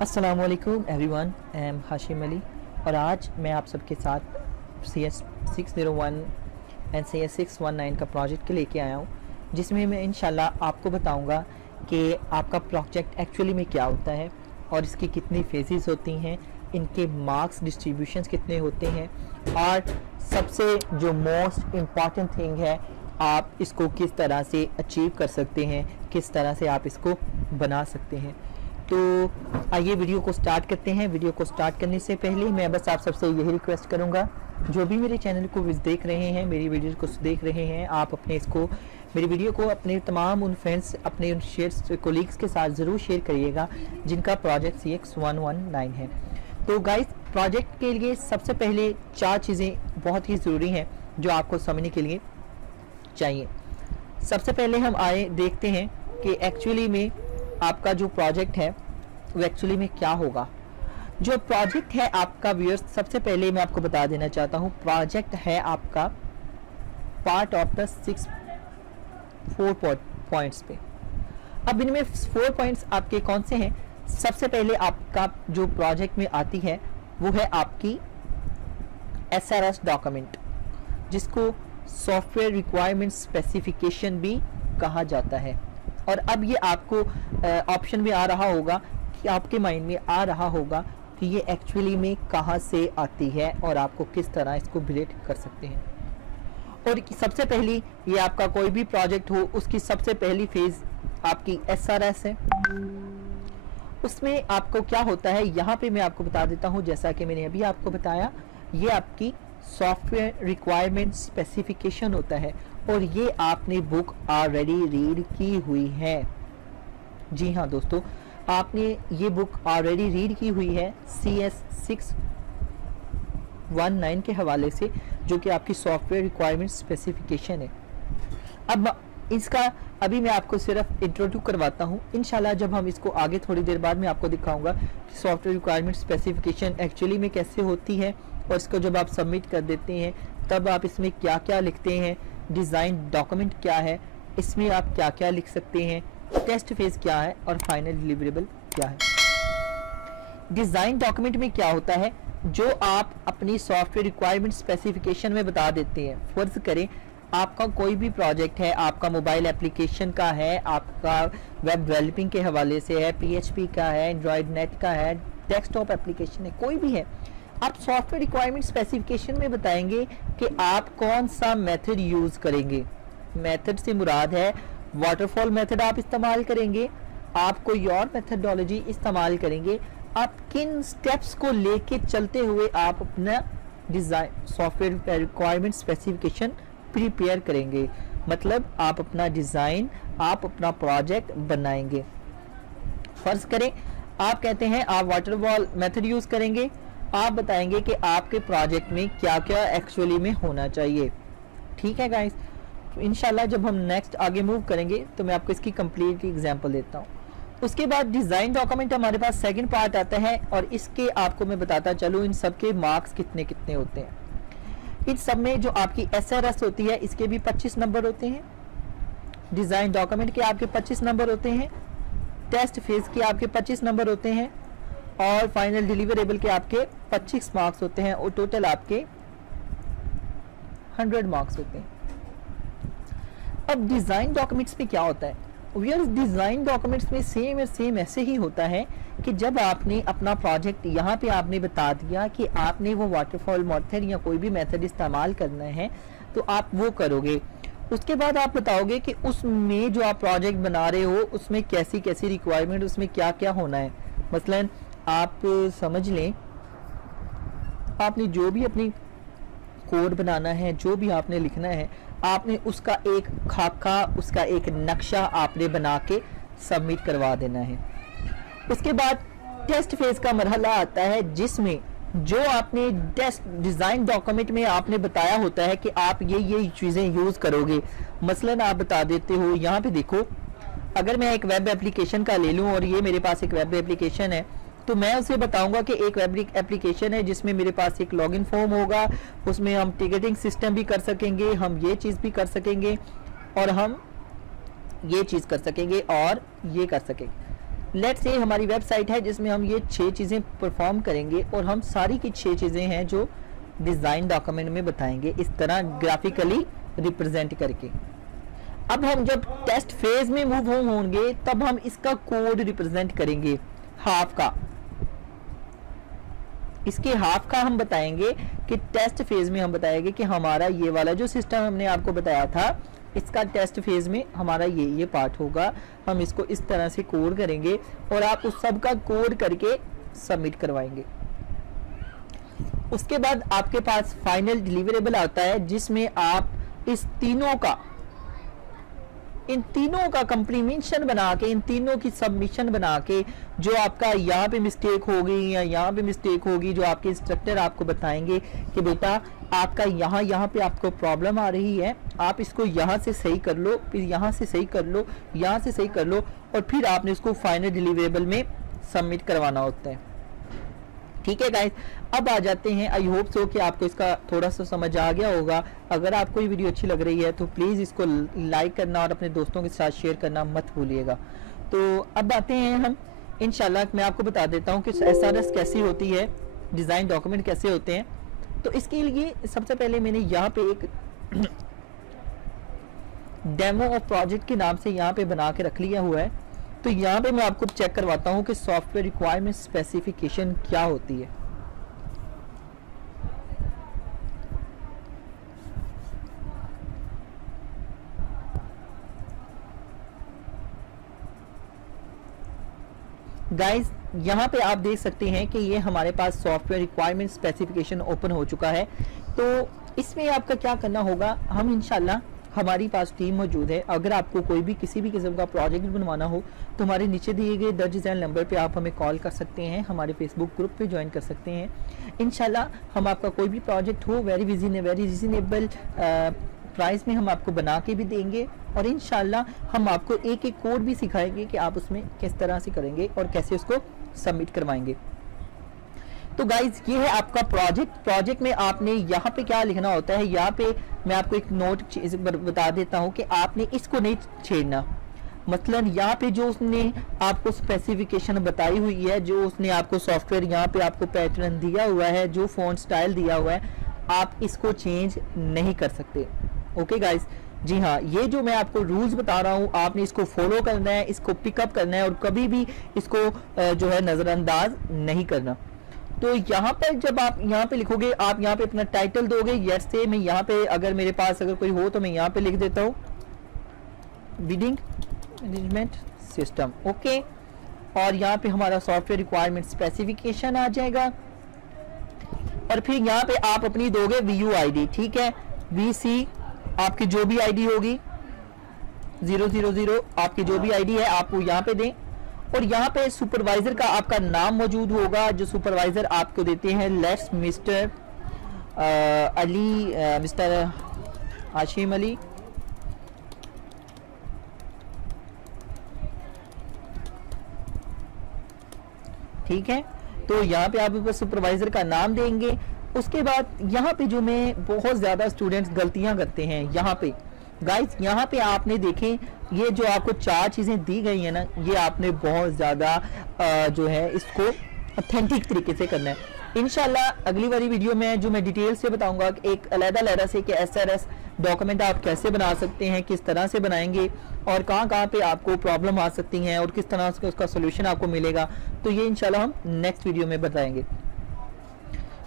अस्सलामुअलैकुम everyone, I am Hashim Ali और आज मैं आप सबके साथ CS 601 एंड CS 619 का प्रोजेक्ट के लेके आया हूँ, जिसमें मैं इंशाल्लाह आपको बताऊँगा कि आपका प्रोजेक्ट एक्चुअली में क्या होता है और इसकी कितनी फेजेस होती हैं, इनके मार्क्स डिस्ट्रीब्यूशंस कितने होते हैं और सबसे जो मोस्ट इम्पॉर्टेंट थिंग है, आप इसको किस तरह से अचीव कर सकते हैं, किस तरह से आप इसको बना सकते हैं। तो आइए वीडियो को स्टार्ट करते हैं। वीडियो को स्टार्ट करने से पहले मैं बस आप सबसे यही रिक्वेस्ट करूंगा, जो भी मेरे चैनल को देख रहे हैं, मेरी वीडियो को देख रहे हैं, आप अपने मेरी वीडियो को अपने तमाम उन फ्रेंड्स, अपने उन कोलीग्स के साथ ज़रूर शेयर करिएगा जिनका प्रोजेक्ट CX 119 है। तो गाइस, प्रोजेक्ट के लिए सबसे पहले 4 चीज़ें बहुत ही ज़रूरी हैं जो आपको समझने के लिए चाहिए। सबसे पहले हम देखते हैं कि एक्चुअली में आपका जो प्रोजेक्ट है वो एक्चुअली में क्या होगा। जो प्रोजेक्ट है आपका व्यूअर्स, सबसे पहले मैं आपको बता देना चाहता हूँ, प्रोजेक्ट है आपका पार्ट ऑफ द 4 पॉइंट्स पे। अब इनमें 4 पॉइंट्स आपके कौन से हैं? सबसे पहले आपका जो प्रोजेक्ट में आती है वो है आपकी SRS डॉक्यूमेंट, जिसको सॉफ्टवेयर रिक्वायरमेंट स्पेसिफिकेशन भी कहा जाता है। और अब ये आपको ऑप्शन में आ रहा होगा कि आपके माइंड में आ रहा होगा कि ये एक्चुअली में कहाँ से आती है और आपको किस तरह इसको रिलेट कर सकते हैं। और सबसे पहली, ये आपका कोई भी प्रोजेक्ट हो, उसकी सबसे पहली फेज आपकी SRS है। उसमें आपको क्या होता है, यहाँ पे मैं आपको बता देता हूँ, जैसा कि मैंने अभी आपको बताया, ये आपकी सॉफ्टवेयर रिक्वायरमेंट स्पेसिफिकेशन होता है और ये आपने बुक ऑलरेडी रीड की हुई है। जी हाँ दोस्तों, आपने ये बुक ऑलरेडी रीड की हुई है CS 619 के हवाले से, जो कि आपकी सॉफ्टवेयर रिक्वायरमेंट स्पेसिफिकेशन है। अब इसका अभी मैं आपको सिर्फ इंट्रोड्यूस करवाता हूँ। इंशाल्लाह जब हम इसको आगे थोड़ी देर बाद मैं आपको दिखाऊंगा कि सॉफ्टवेयर रिक्वायरमेंट स्पेसिफिकेशन एक्चुअली में कैसे होती है और इसको जब आप सबमिट कर देते हैं तब आप इसमें क्या क्या लिखते हैं, डिज़ाइन डॉक्यूमेंट क्या है, इसमें आप क्या क्या लिख सकते हैं, टेस्ट फेज क्या है और फाइनल डिलीवरेबल क्या है। डिज़ाइन डॉक्यूमेंट में क्या होता है, जो आप अपनी सॉफ्टवेयर रिक्वायरमेंट स्पेसिफिकेशन में बता देते हैं। फर्ज करें आपका कोई भी प्रोजेक्ट है, आपका मोबाइल एप्लीकेशन का है, आपका वेब डेवलपिंग के हवाले से है, PHP का है, एंड्रॉयड नेट का है, डेस्कटॉप एप्लीकेशन है, कोई भी है, आप सॉफ्टवेयर रिक्वायरमेंट स्पेसिफिकेशन में बताएंगे कि आप कौन सा मेथड यूज़ करेंगे। मेथड से मुराद है वाटरफॉल मेथड आप इस्तेमाल करेंगे, आप कोई और मेथडोलॉजी इस्तेमाल करेंगे, आप किन स्टेप्स को लेके चलते हुए आप अपना design software requirement specification prepare करेंगे। मतलब आप अपना डिज़ाइन, आप अपना प्रोजेक्ट बनाएंगे। फर्ज करें आप कहते हैं आप वाटरफॉल मेथड यूज़ करेंगे, आप बताएंगे कि आपके प्रोजेक्ट में क्या क्या एक्चुअली में होना चाहिए। ठीक है गाइस, तो इंशाल्लाह जब हम नेक्स्ट आगे मूव करेंगे तो मैं आपको इसकी कंप्लीट एग्जांपल देता हूँ। उसके बाद डिज़ाइन डॉक्यूमेंट हमारे पास सेकंड पार्ट आता है और इसके आपको मैं बताता चलूँ इन सब के मार्क्स कितने कितने होते हैं। इन सब में जो आपकी SRS होती है इसके भी 25 नंबर होते हैं, डिज़ाइन डॉक्यूमेंट के आपके 25 नंबर होते हैं, टेस्ट फेज के आपके 25 नंबर होते हैं और फाइनल डिलीवरेबल के आपके 25 मार्क्स होते हैं और टोटल आपके 100 मार्क्स होते हैं। अब डिज़ाइन डॉक्यूमेंट्स में क्या होता है, डिज़ाइन डॉक्यूमेंट्स में सेम ऐसे ही होता है कि जब आपने अपना प्रोजेक्ट यहाँ पे आपने बता दिया कि आपने वो वाटरफॉल मेथड या कोई भी मेथड इस्तेमाल करना है तो आप वो करोगे। उसके बाद आप बताओगे कि उसमें जो आप प्रोजेक्ट बना रहे हो उसमें कैसी कैसी रिक्वायरमेंट, उसमें क्या क्या होना है। मसलन आप समझ लें, आपने जो भी अपनी कोड बनाना है, जो भी आपने लिखना है, आपने उसका एक खाका, उसका एक नक्शा आपने बना के सबमिट करवा देना है। उसके बाद टेस्ट फेज का मरहला आता है जिसमें जो आपने डिज़ाइन डॉक्यूमेंट में आपने बताया होता है कि आप ये चीज़ें यूज़ करोगे। मसलन आप बता देते हो, यहाँ पे देखो, अगर मैं एक वेब एप्लीकेशन का ले लूँ और ये मेरे पास एक वेब एप्लीकेशन है तो मैं उसे बताऊंगा कि एक वेब एप्लीकेशन है जिसमें मेरे पास एक लॉगिन फॉर्म होगा, उसमें हम टिकटिंग सिस्टम भी कर सकेंगे, हम ये चीज़ भी कर सकेंगे और हम ये चीज़ कर सकेंगे और ये कर सकेंगे। लेट्स से हमारी वेबसाइट है जिसमें हम ये 6 चीज़ें परफॉर्म करेंगे और हम सारी की 6 चीज़ें हैं जो डिज़ाइन डॉक्यूमेंट में बताएंगे इस तरह ग्राफिकली रिप्रेजेंट करके। अब हम जब टेस्ट फेज में मूव होंगे तब हम इसका कोड रिप्रेजेंट करेंगे हाफ का। इसके हाफ का हम बताएंगे कि टेस्ट फेज में हम बताएंगे कि हमारा ये वाला जो सिस्टम हमने आपको बताया था इसका टेस्ट फेज में हमारा ये पार्ट होगा। हम इसको इस तरह से कोड करेंगे और आप उस सब का कोड करके सबमिट करवाएंगे। उसके बाद आपके पास फाइनल डिलीवरेबल आता है जिसमें आप इन तीनों का कंप्लीमेंशन बना के, इन तीनों की सबमिशन बना के, जो आपका यहाँ पे मिस्टेक होगी या यहाँ पे मिस्टेक होगी, जो आपके इंस्ट्रक्टर आपको बताएंगे कि बेटा आपका यहाँ पे आपको प्रॉब्लम आ रही है, आप इसको यहाँ से सही कर लो, फिर यहाँ से सही कर लो, यहाँ से सही कर लो, और फिर आपने इसको फाइनल डिलीवरेबल में सबमिट करवाना होता है। ठीक है गाइस, अब आ जाते हैं। आई होप सो कि आपको इसका थोड़ा सा समझ आ गया होगा। अगर आपको ये वीडियो अच्छी लग रही है तो प्लीज़ इसको लाइक करना और अपने दोस्तों के साथ शेयर करना मत भूलिएगा। तो अब आते हैं हम, इंशाल्लाह मैं आपको बता देता हूँ कि SRS कैसी होती है, डिज़ाइन डॉक्यूमेंट कैसे होते हैं। तो इसके लिए सबसे पहले मैंने यहाँ पे एक डेमो ऑफ प्रोजेक्ट के नाम से यहाँ पे बना के रख लिया हुआ है। तो यहाँ पे मैं आपको चेक करवाता हूँ कि सॉफ्टवेयर रिक्वायरमेंट स्पेसिफिकेशन क्या होती है। गाइस यहाँ पे आप देख सकते हैं कि ये हमारे पास सॉफ्टवेयर रिक्वायरमेंट स्पेसिफिकेशन ओपन हो चुका है। तो इसमें आपका क्या करना होगा, हम इंशाल्लाह हमारी पास टीम मौजूद है। अगर आपको कोई भी किसी भी किस्म का प्रोजेक्ट बनवाना हो तो हमारे नीचे दिए गए दर्ज झैल नंबर पे आप हमें कॉल कर सकते हैं, हमारे फेसबुक ग्रुप पे ज्वाइन कर सकते हैं। इंशाल्लाह हम आपका कोई भी प्रोजेक्ट हो वेरी रीजनेबल प्राइस में हम आपको बना के भी देंगे, और इंशाल्लाह हम आपको एक एक कोड भी सिखाएंगे कि आप उसमें किस तरह से करेंगे और कैसे उसको सबमिट करवाएंगे। तो गाइज ये है आपका प्रोजेक्ट में आपने यहाँ पे क्या लिखना होता है। यहाँ पे मैं आपको एक नोट बता देता हूँ कि आपने इसको नहीं छेड़ना। मतलब यहाँ पे जो उसने आपको स्पेसिफिकेशन बताई हुई है, जो उसने आपको सॉफ्टवेयर यहाँ पे आपको पैटर्न दिया हुआ है, जो फ़ॉन्ट स्टाइल दिया हुआ है, आप इसको चेंज नहीं कर सकते। ओके गाइज, जी हाँ, ये जो मैं आपको रूल्स बता रहा हूँ आपने इसको फॉलो करना है, इसको पिकअप करना है और कभी भी इसको जो है नज़रअंदाज नहीं करना। तो यहाँ पर जब आप यहाँ पे लिखोगे, आप यहाँ पे अपना टाइटल दोगे। यस से मैं यहाँ पे अगर मेरे पास अगर कोई हो तो मैं यहाँ पे लिख देता हूँ बिडिंग मैनेजमेंट सिस्टम। ओके, और यहाँ पे हमारा सॉफ्टवेयर रिक्वायरमेंट स्पेसिफिकेशन आ जाएगा, और फिर यहाँ पे आप अपनी दोगे VUID। ठीक है, VC आपकी जो भी आईडी होगी 000 आपकी जो भी आईडी है आप वो यहाँ पे दें, और यहाँ पे सुपरवाइजर का आपका नाम मौजूद होगा। जो सुपरवाइजर आपको देते हैं, let's mister Ali, mister Hashim Ali. ठीक है, तो यहाँ पे आप सुपरवाइजर का नाम देंगे। उसके बाद यहाँ पे जो मैं बहुत ज़्यादा स्टूडेंट्स गलतियाँ करते हैं, यहाँ पे गाइस यहाँ पे आपने देखें ये जो आपको 4 चीज़ें दी गई हैं ना, ये आपने बहुत ज़्यादा जो है इसको ऑथेंटिक तरीके से करना है। इंशाल्लाह अगली वाली वीडियो में जो मैं डिटेल से बताऊंगा कि एक अलग से कि SRS डॉक्यूमेंट आप कैसे बना सकते हैं, किस तरह से बनाएंगे और कहाँ पे आपको प्रॉब्लम आ सकती हैं और किस तरह से उसका सोल्यूशन आपको मिलेगा। तो ये इंशाल्लाह हम नेक्स्ट वीडियो में बताएंगे।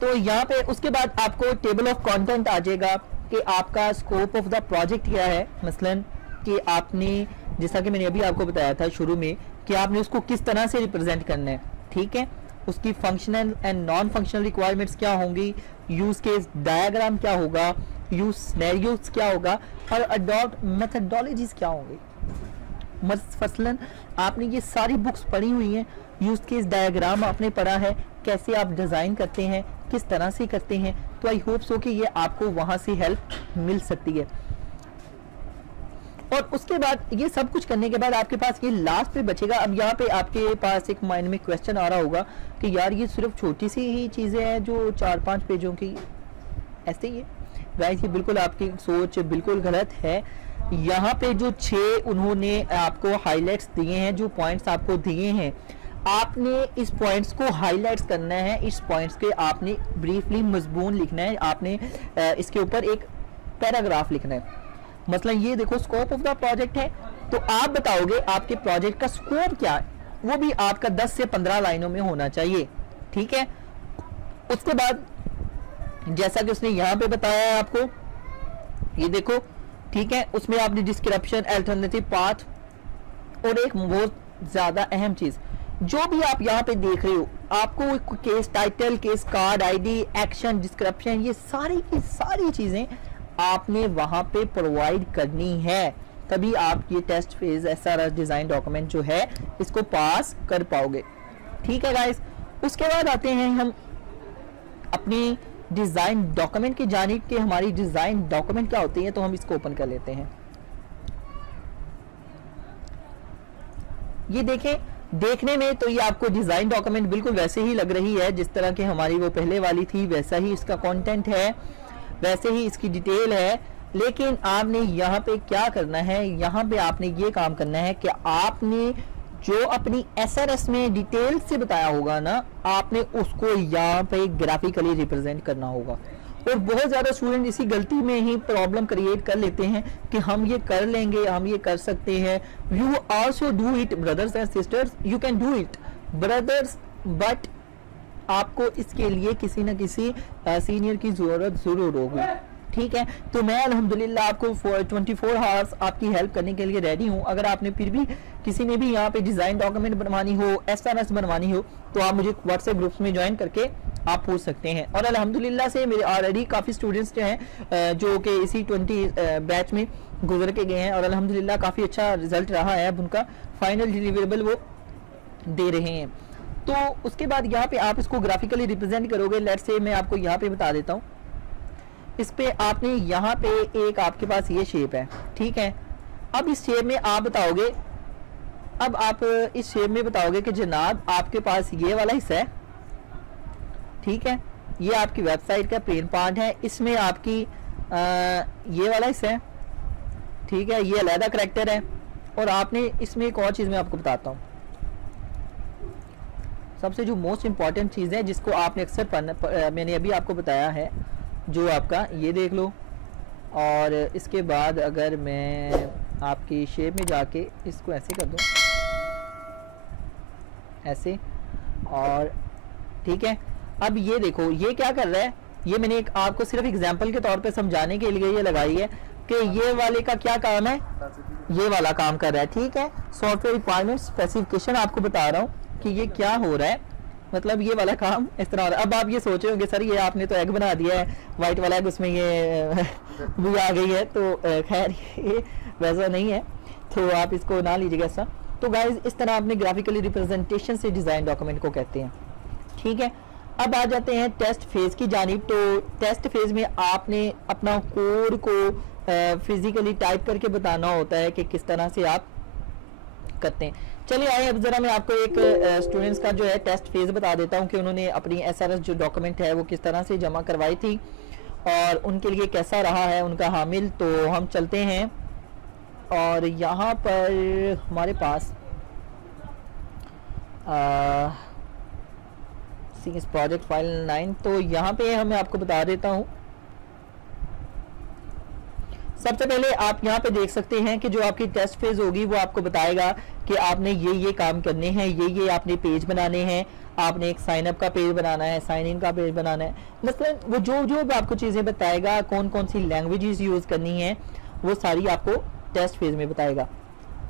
तो यहाँ पे उसके बाद आपको टेबल ऑफ कंटेंट आ जाएगा कि आपका स्कोप ऑफ द प्रोजेक्ट क्या है। मसलन कि आपने, जैसा कि मैंने अभी आपको बताया था शुरू में, कि आपने उसको किस तरह से रिप्रेजेंट करना है। ठीक है, उसकी functional and non functional requirements क्या होंगी, यूज केस डायग्राम क्या होगा, यूज सिनेरियोस क्या होगा, और अडॉप्ट मेथडोलॉजीज क्या होंगी। मसलन आपने ये सारी बुक्स पढ़ी हुई हैं, यूज केस डायग्राम आपने पढ़ा है, कैसे आप डिज़ाइन करते हैं, किस तरह से करते हैं। तो आई होप सो कि ये आपको वहाँ से हेल्प मिल सकती है। और उसके बाद ये सब कुछ करने के बाद आपके पास ये लास्ट पे बचेगा। अब यहाँ पे आपके पास एक माइंड में क्वेश्चन आ रहा होगा कि यार ये सिर्फ छोटी सी ही चीज़ें हैं जो 4-5 पेजों की, ऐसे ही है। गाइस ये बिल्कुल आपकी सोच बिल्कुल गलत है। यहाँ पे जो 6 उन्होंने आपको हाईलाइट्स दिए हैं, जो पॉइंट्स आपको दिए हैं, आपने इस पॉइंट्स को हाईलाइट्स करना है। इस पॉइंट्स के आपने ब्रीफली मजमून लिखना है, आपने इसके ऊपर एक पैराग्राफ लिखना है। मतलब ये देखो स्कोप ऑफ द प्रोजेक्ट है, तो आप बताओगे आपके प्रोजेक्ट का स्कोप क्या है, वो भी आपका 10 से 15 लाइनों में होना चाहिए। ठीक है, उसके बाद जैसा कि उसने यहाँ पे बताया है आपको, ये देखो, ठीक है, उसमें आपने डिस्क्रिप्शन, अल्टरनेटिव पाथ और एक बहुत ज्यादा अहम चीज जो भी आप यहाँ पे देख रहे हो, आपको case title, case card, ID, action, description, ये सारी की सारी चीजें आपने वहां पे प्रोवाइड करनी है, तभी आप ये test phase SRS design document जो है इसको पास कर पाओगे। ठीक है गाइस, उसके बाद आते हैं हम अपनी डिजाइन डॉक्यूमेंट की जानिब के हमारी डिजाइन डॉक्यूमेंट क्या होती है, तो हम इसको ओपन कर लेते हैं। ये देखें, देखने में तो ये आपको डिजाइन डॉक्यूमेंट बिल्कुल वैसे ही लग रही है जिस तरह की हमारी वो पहले वाली थी, वैसा ही इसका कंटेंट है, वैसे ही इसकी डिटेल है। लेकिन आपने यहाँ पे क्या करना है, यहाँ पे आपने ये काम करना है कि आपने जो अपनी एसआरएस में डिटेल से बताया होगा ना, आपने उसको यहाँ पे ग्राफिकली रिप्रेजेंट करना होगा। और बहुत ज़्यादा स्टूडेंट इसी गलती में ही प्रॉब्लम क्रिएट कर लेते हैं कि हम ये कर लेंगे, हम ये कर सकते हैं। You also do it brothers and sisters, you can do it brothers, but आपको इसके लिए किसी न किसी सीनियर की ज़रूरत ज़रूर होगी। ठीक है, तो मैं अल्हम्दुलिल्लाह आपको 24 आवर्स आपकी हेल्प करने के लिए रेडी हूँ। अगर आपने फिर भी किसी ने भी यहाँ पे डिज़ाइन डॉक्यूमेंट बनवानी हो, एसआरएस बनवानी हो, तो आप मुझे व्हाट्सएप ग्रुप्स में ज्वाइन करके आप पूछ सकते हैं। और अल्हम्दुलिल्लाह से मेरे ऑलरेडी काफ़ी स्टूडेंट्स जो हैं जो कि इसी 20 बैच में गुजर के गए हैं और अल्हम्दुलिल्लाह काफ़ी अच्छा रिजल्ट रहा है। अब उनका फाइनल डिलीवरेबल वो दे रहे हैं। तो उसके बाद यहाँ पे आप इसको ग्राफिकली रिप्रेजेंट करोगे। लेट्स से मैं आपको यहाँ पे बता देता हूँ, इस पे आपने यहाँ पे एक आपके पास ये शेप है, ठीक है। अब इस शेप में आप बताओगे, अब आप इस शेप में बताओगे कि जनाब आपके पास ये वाला हिस्सा है, ठीक है, ये आपकी वेबसाइट का पेन पार्ट है, इसमें आपकी ये वाला हिस्सा है, ठीक है, ये अलहदा करैक्टर है। और आपने इसमें एक और चीज़ मैं आपको बताता हूँ, सबसे जो मोस्ट इम्पॉर्टेंट चीज़ है जिसको आपने अक्सर पढ़ना, मैंने अभी आपको बताया है, जो आपका ये देख लो। और इसके बाद अगर मैं आपकी शेप में जाके इसको ऐसे कर दूं, ऐसे, और ठीक है। अब ये देखो ये क्या कर रहा है, ये मैंने एक आपको सिर्फ एग्जांपल के तौर पे समझाने के लिए ये लगाई है कि ये वाले का क्या काम है, ये वाला काम कर रहा है, ठीक है। सॉफ्टवेयर रिक्वायरमेंट स्पेसिफिकेशन आपको बता रहा हूँ कि ये क्या हो रहा है, मतलब ये वाला काम इस तरह हो रहा है। अब आप ये सोच रहे होंगे सर ये आपने तो एग बना दिया है, वाइट वाला एग, उसमें ये भी आ गई है, तो खैर ये वैसा नहीं है, तो आप इसको ना लीजिएगा ऐसा। तो गाइज इस तरह आपने ग्राफिकली रिप्रेजेंटेशन से डिज़ाइन डॉक्यूमेंट को कहते हैं, ठीक है। अब आ जाते हैं टेस्ट फेज़ की जानिब। तो टेस्ट फेज़ में आपने अपना कोड को फिजिकली टाइप करके बताना होता है कि किस तरह से आप करते हैं। चलिए आए अब जरा मैं आपको एक स्टूडेंट्स का जो है टेस्ट फेज बता देता हूं कि उन्होंने अपनी एसआरएस जो डॉक्यूमेंट है वो किस तरह से जमा करवाई थी और उनके लिए कैसा रहा है उनका हामिल। तो हम चलते हैं और यहाँ पर हमारे पास CS प्रोजेक्ट फाइल 9, तो यहाँ पे मैं आपको बता देता हूँ। सबसे पहले आप यहाँ पे देख सकते हैं कि जो आपकी टेस्ट फेज होगी वो आपको बताएगा कि आपने ये काम करने हैं, ये आपने पेज बनाने हैं, आपने एक साइन अप का पेज बनाना है, साइन इन का पेज बनाना है, मतलब वो जो भी आपको चीज़ें बताएगा, कौन कौन सी लैंग्वेजेस यूज़ करनी है वो सारी आपको टेस्ट फेज में बताएगा।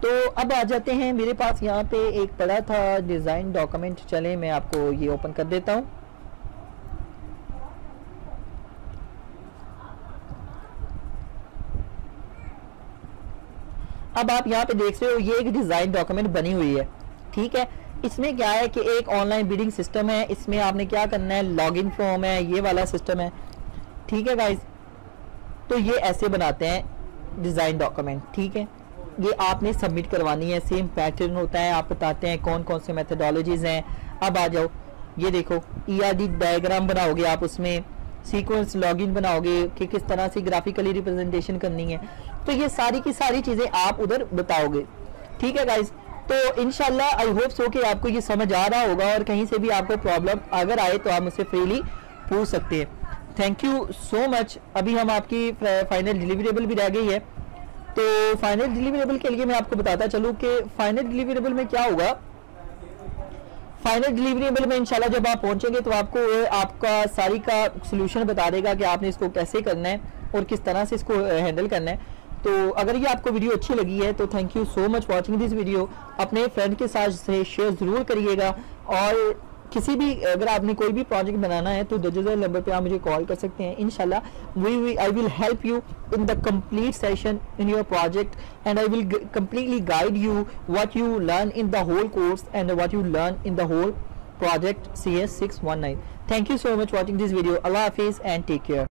तो अब आ जाते हैं, मेरे पास यहाँ पे एक पड़ा था डिज़ाइन डॉक्यूमेंट, चले मैं आपको ये ओपन कर देता हूँ। अब आप यहाँ पे देख रहे हो ये एक डिज़ाइन डॉक्यूमेंट बनी हुई है, ठीक है। इसमें क्या है कि एक ऑनलाइन बिडिंग सिस्टम है, इसमें आपने क्या करना है, लॉगिन फॉर्म है, ये वाला सिस्टम है, ठीक है गाइस। तो ये ऐसे बनाते हैं डिज़ाइन डॉक्यूमेंट, ठीक है। ये आपने सबमिट करवानी है, सेम पैटर्न होता है, आप बताते हैं कौन कौन से मेथडोलॉजीज हैं। अब आ जाओ, ये देखो ERD डायग्राम बनाओगे आप, उसमें सीक्वेंस लॉगिन बनाओगे कि किस तरह से ग्राफिकली रिप्रेजेंटेशन करनी है, तो ये सारी की सारी चीज़ें आप उधर बताओगे। ठीक है गाइज, तो इंशाल्लाह आई होप सो कि आपको ये समझ आ रहा होगा, और कहीं से भी आपको प्रॉब्लम अगर आए तो आप मुझसे फ्रीली पूछ सकते हैं। Thank you so much. अभी हम आपकी फाइनल डिलीवरेबल भी रह गई है, तो फाइनल डिलीवरेबल के लिए मैं आपको बताता चलूँ कि फाइनल डिलीवरेबल में क्या होगा। फाइनल डिलीवरेबल में इंशाल्लाह जब आप पहुंचेंगे तो आपको आपका सारी का सोल्यूशन बता देगा कि आपने इसको कैसे करना है और किस तरह से इसको हैंडल करना है। तो अगर ये आपको वीडियो अच्छी लगी है तो thank you so much watching this video. अपने फ्रेंड के साथ से शेयर ज़रूर करिएगा, और किसी भी अगर आपने कोई भी प्रोजेक्ट बनाना है तो डिजिटल नंबर पे आप मुझे कॉल कर सकते हैं। इंशाल्लाह I will help you in the complete session in your project, and I will completely guide you what you learn in the whole course and what you learn in the whole project CS619. Thank you so much watching this video. Allah Hafiz and take care.